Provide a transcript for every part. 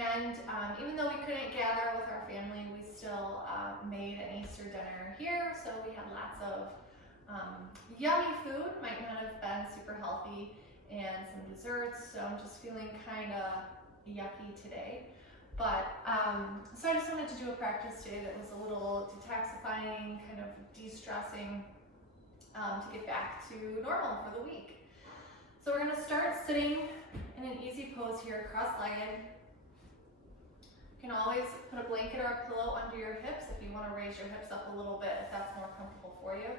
And even though we couldn't gather with our family, we still made an Easter dinner here. So we had lots of yummy food, might not have been super healthy, and some desserts. So I'm just feeling kind of yucky today. But so I just wanted to do a practice today that was a little detoxifying, kind of de-stressing, to get back to normal for the week. So we're going to start sitting in an easy pose here, cross-legged. You can always put a blanket or a pillow under your hips if you want to raise your hips up a little bit, if that's more comfortable for you.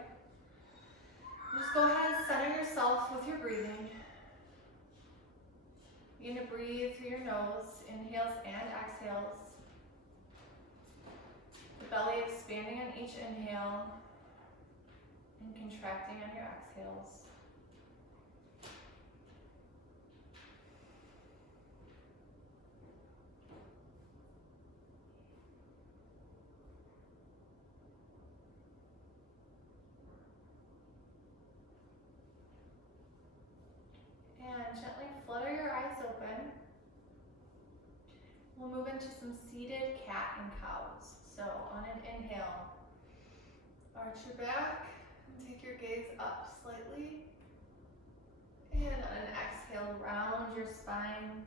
Just go ahead and center yourself with your breathing. Begin to breathe through your nose, inhales and exhales. The belly expanding on each inhale and contracting on your exhales. And gently flutter your eyes open. We'll move into some seated cat and cows. So on an inhale, arch your back and take your gaze up slightly. And on an exhale, round your spine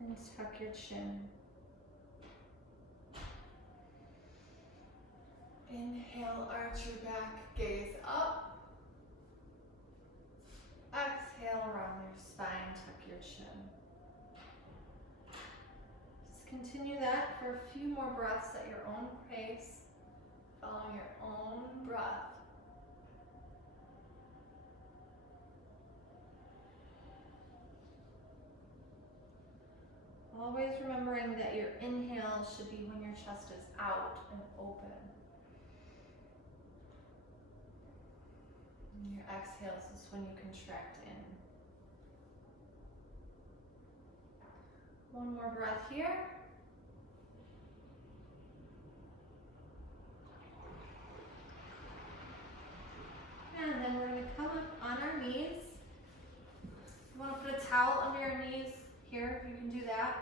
and tuck your chin. Inhale, arch your back, gaze up. Exhale, round your spine, tuck your chin. Just continue that for a few more breaths at your own pace, following your own breath. Always remembering that your inhale should be when your chest is out and open. And your exhales is when you contract in. One more breath here. And then we're going to come up on our knees. You want to put a towel under your knees here, you can do that.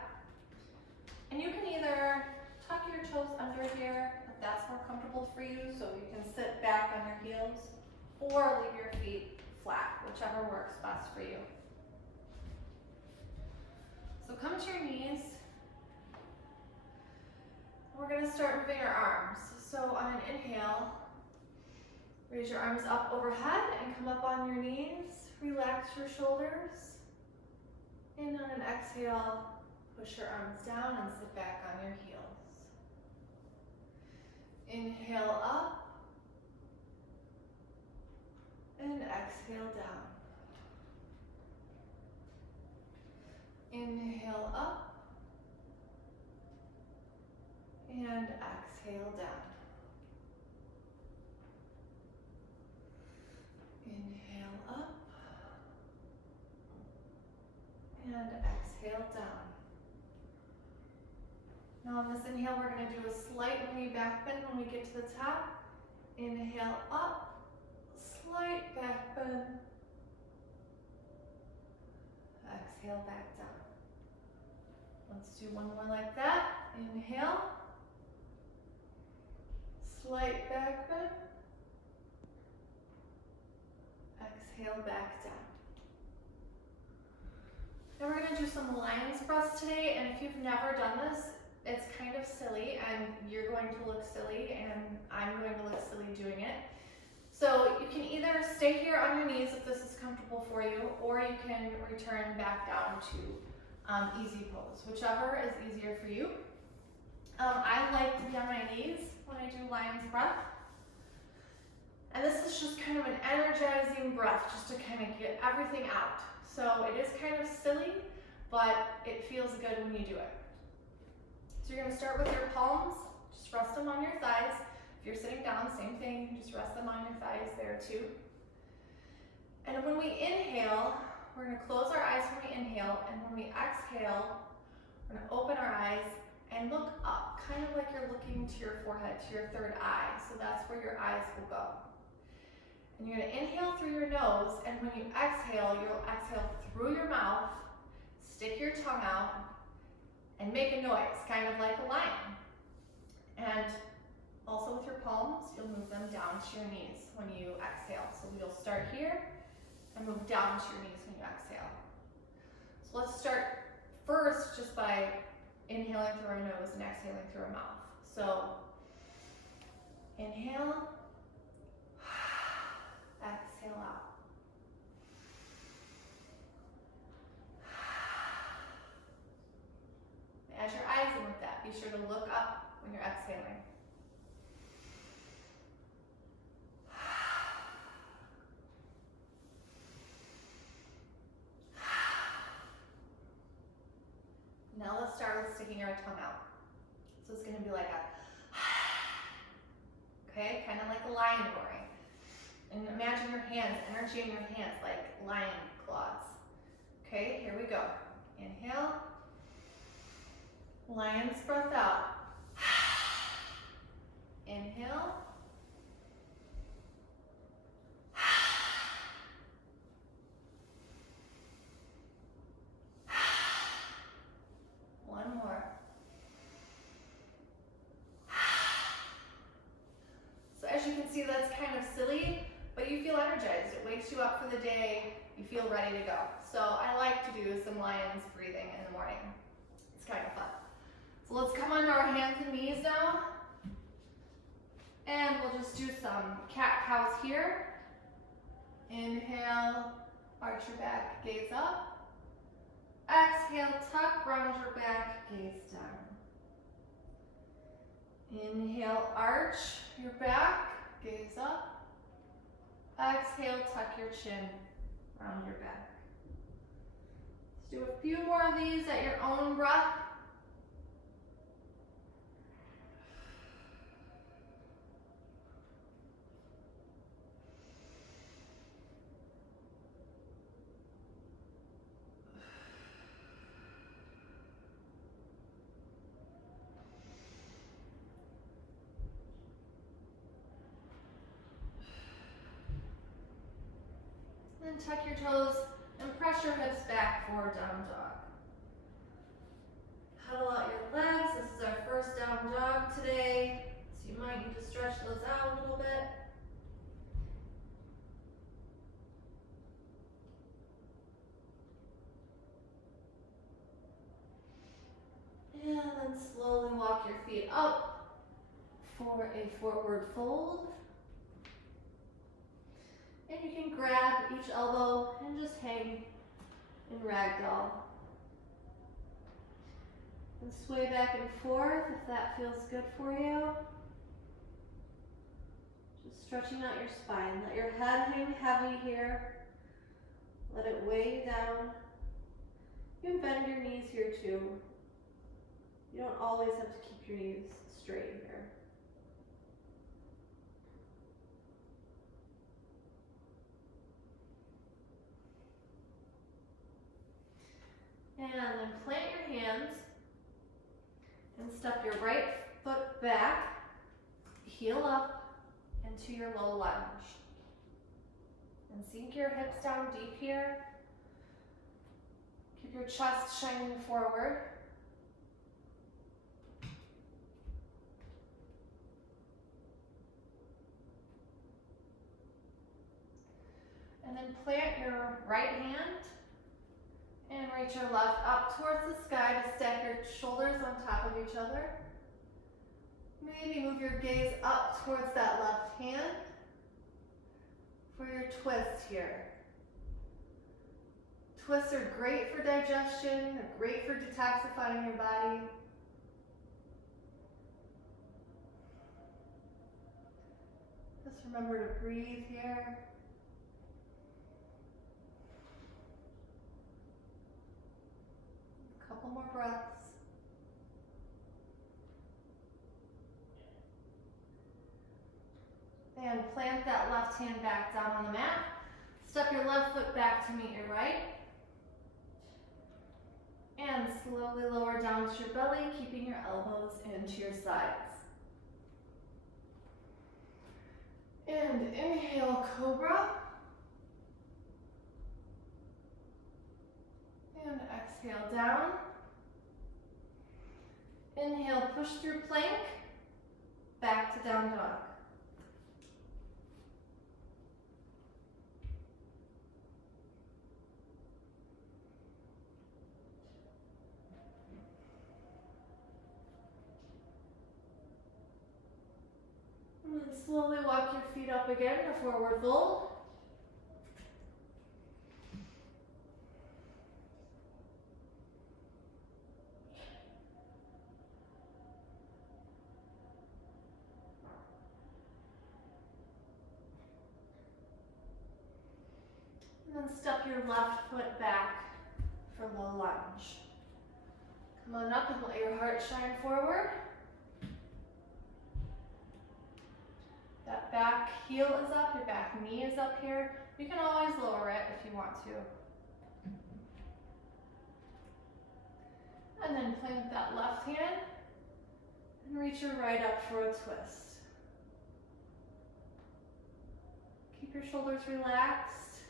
And you can either tuck your toes under here, if that's more comfortable for you, so you can sit back on your heels, or leave your feet flat, whichever works best for you. So come to your knees. We're going to start moving our arms. So on an inhale, raise your arms up overhead and come up on your knees. Relax your shoulders. And on an exhale, push your arms down and sit back on your heels. Inhale up. And exhale down. Inhale up. And exhale down. Inhale up. And exhale down. Now on this inhale, we're going to do a slight mini back bend when we get to the top. Inhale up. Slight back bend. Exhale back down. Let's do one more like that. Inhale. Slight back bend. Exhale back down. Now we're going to do some lion's breaths today, and if you've never done this, it's kind of silly, and you're going to look silly, and I'm going to look silly doing it. So you can either stay here on your knees if this is comfortable for you, or you can return back down to easy pose, whichever is easier for you. I like to be on my knees when I do lion's breath. And this is just kind of an energizing breath, just to kind of get everything out. So it is kind of silly, but it feels good when you do it. So you're going to start with your palms, just rest them on your thighs. If you're sitting down, same thing, just rest them on your thighs there too. And when we inhale, we're going to close our eyes when we inhale, and when we exhale, we're going to open our eyes and look up, kind of like you're looking to your forehead, to your third eye. So that's where your eyes will go. And you're going to inhale through your nose, and when you exhale, you'll exhale through your mouth, stick your tongue out, and make a noise, kind of like a lion. And also with your palms, you'll move them down to your knees when you exhale. So you'll start here and move down to your knees when you exhale. So let's start first just by inhaling through our nose and exhaling through our mouth. So inhale, exhale out. As your eyes in with that, be sure to look up when you're exhaling. Now let's start with sticking our tongue out. So it's going to be like a, okay, kind of like a lion roaring. And imagine your hands, energy in your hands like lion claws. Okay, here we go. Inhale. Lion's breath out. Inhale. One more. So as you can see, that's kind of silly, but you feel energized. It wakes you up for the day. You feel ready to go. So I like to do some lion's breathing in the morning. It's kind of fun. So let's come onto our hands and knees now. And we'll just do some cat-cows here. Inhale, arch your back, gaze up. Exhale, tuck, round your back, gaze down. Inhale, arch your back, gaze up. Exhale, tuck your chin, round your back. Let's do a few more of these at your own breath. Then tuck your toes and press your hips back for down dog. Huddle out your legs. This is our first down dog today, so you might need to stretch those out a little bit. And then slowly walk your feet up for a forward fold. And you can grab each elbow and just hang in ragdoll. And sway back and forth if that feels good for you. Just stretching out your spine. Let your head hang heavy here. Let it weigh you down. You can bend your knees here too. You don't always have to keep your knees straight here. And then plant your hands and step your right foot back, heel up into your low lunge. And sink your hips down deep here. Keep your chest shining forward. And then plant your right hand and reach your left up towards the sky to stack your shoulders on top of each other. Maybe move your gaze up towards that left hand for your twist here. Twists are great for digestion, they're great for detoxifying your body. Just remember to breathe here. Couple more breaths. And plant that left hand back down on the mat. Step your left foot back to meet your right. And slowly lower down to your belly, keeping your elbows into your sides. And inhale, cobra. And exhale down. Inhale, push through plank, back to down dog. And then slowly walk your feet up again to forward fold. And then step your left foot back for low lunge. Come on up and let your heart shine forward. That back heel is up, your back knee is up here. You can always lower it if you want to. And then play with that left hand and reach your right up for a twist. Keep your shoulders relaxed.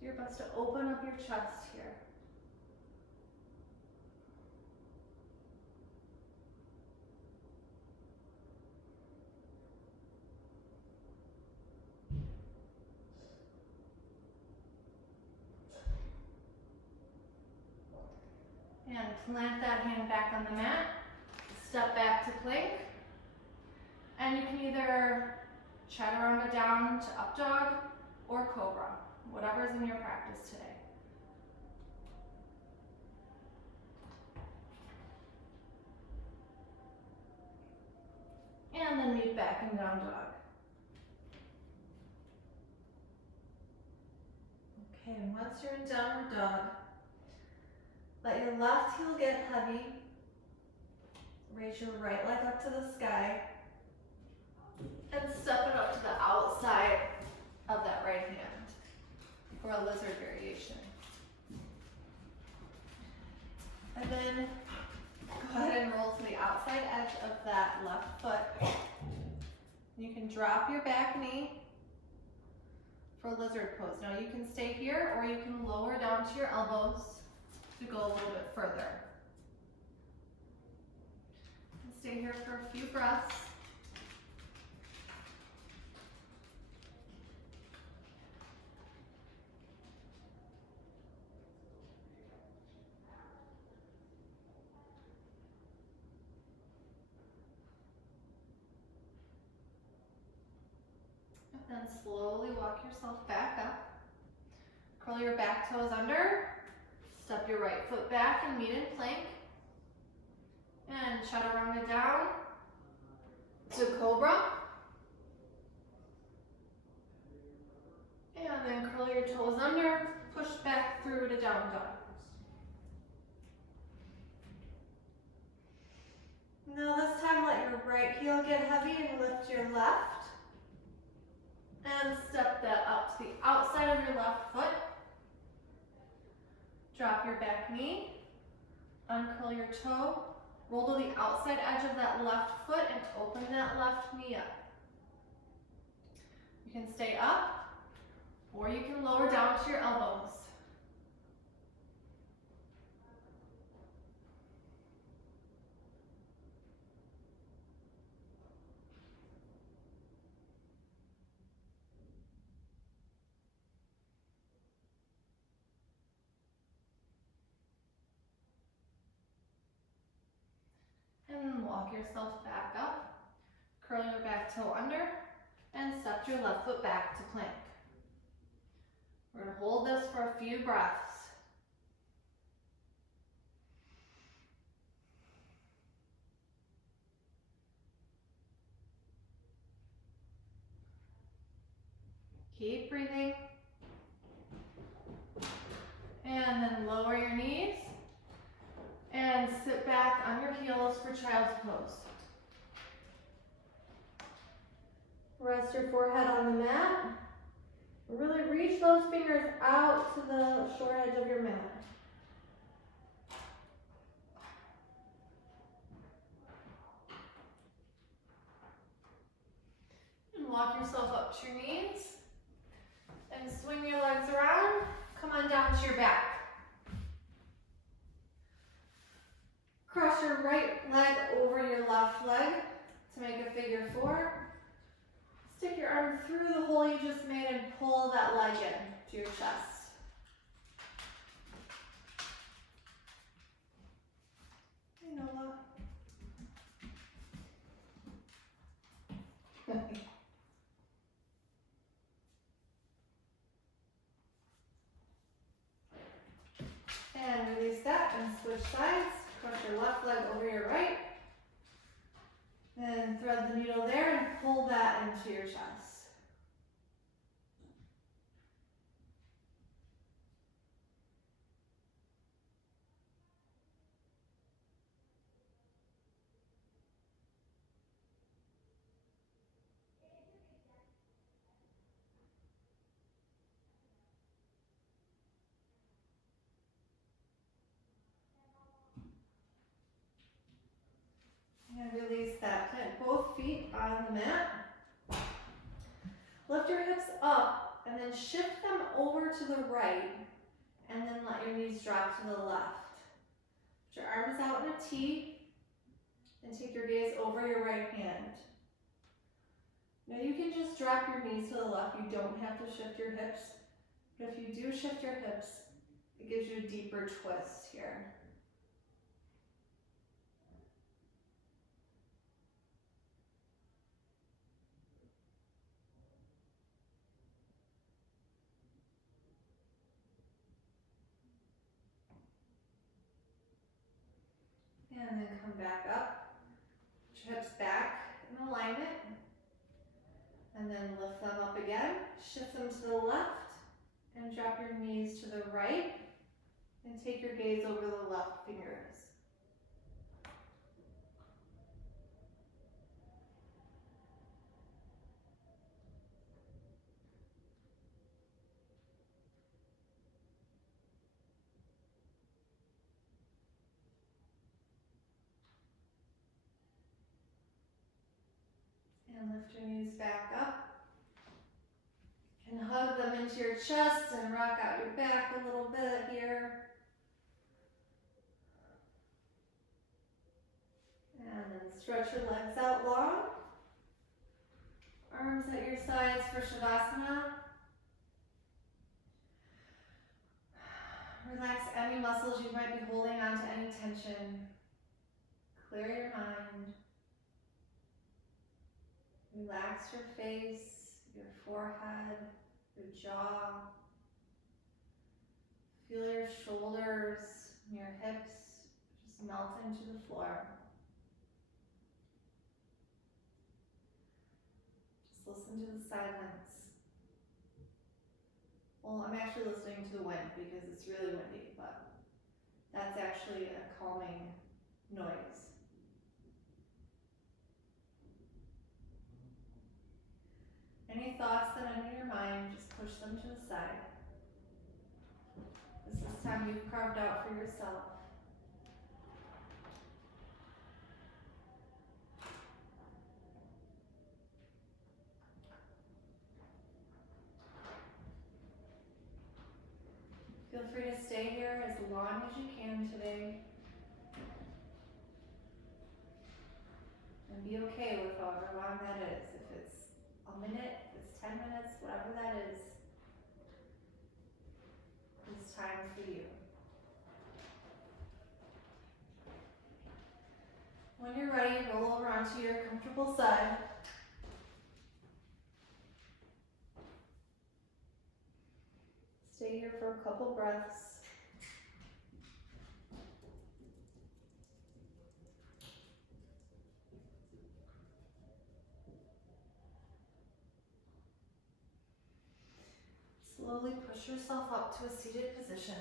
Do your best to open up your chest here. And plant that hand back on the mat. Step back to plank. And you can either chaturanga down to up dog or cobra, whatever's in your practice today. And then meet back in down dog. Okay, and once you're in downward dog, let your left heel get heavy. Raise your right leg up to the sky. And step it up to the outside of that right hand for a lizard variation. And then go ahead and roll to the outside edge of that left foot. You can drop your back knee for lizard pose. Now you can stay here or you can lower down to your elbows to go a little bit further. And stay here for a few breaths. And then slowly walk yourself back up. Curl your back toes under. Step your right foot back and meet in plank. And chaturanga down to cobra. And then curl your toes under, push back through to down dog. Now this time let your right heel get heavy and lift your left. And step that up to the outside of your left foot. Drop your back knee, uncurl your toe, roll to the outside edge of that left foot and open that left knee up. You can stay up, or you can lower down to your elbows. And walk yourself back up, curl your back toe under, and step your left foot back to plank. We're going to hold this for a few breaths. Keep breathing. And then lower your knees. And sit back on your heels for child's pose. Rest your forehead on the mat. Really reach those fingers out to the short edge of your mat. And walk yourself up to your knees. And swing your legs around. Come on down to your back. To make a figure four, stick your arm through the hole you just made and pull that leg in to your chest. Hey, Nola. And release that and switch sides. Cross your left leg over your right. And thread the needle there and pull that into your chest. And release that. Plant both feet on the mat. Lift your hips up and then shift them over to the right and then let your knees drop to the left. Put your arms out in a T and take your gaze over your right hand. Now you can just drop your knees to the left. You don't have to shift your hips. But if you do shift your hips, it gives you a deeper twist here. And then come back up. Put your hips back in alignment. And then lift them up again. Shift them to the left. And drop your knees to the right. And take your gaze over the left fingers. And lift your knees back up. And hug them into your chest and rock out your back a little bit here. And then stretch your legs out long. Arms at your sides for Shavasana. Relax any muscles you might be holding on to any tension. Clear your mind. Relax your face, your forehead, your jaw. Feel your shoulders, your hips just melt into the floor. Just listen to the silence. Well, I'm actually listening to the wind because it's really windy, but that's actually a calming noise. Any thoughts that enter your mind, just push them to the side. This is time you've carved out for yourself. Feel free to stay here as long as you can today. And be okay with however long that is. If it's a minute, if it's 10 minutes, whatever that is, it's time for you. When you're ready, roll over onto your comfortable side. Stay here for a couple breaths. Slowly push yourself up to a seated position.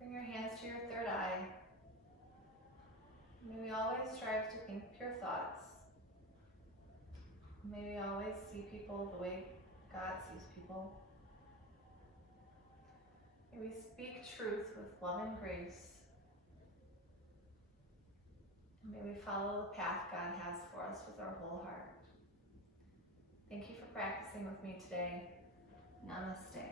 Bring your hands to your third eye. May we always strive to think pure thoughts. May we always see people the way God sees people. May we speak truth with love and grace. And may we follow the path God has for us with our whole heart. Thank you for practicing with me today. Namaste.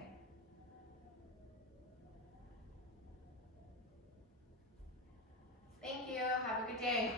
Thank you. Have a good day.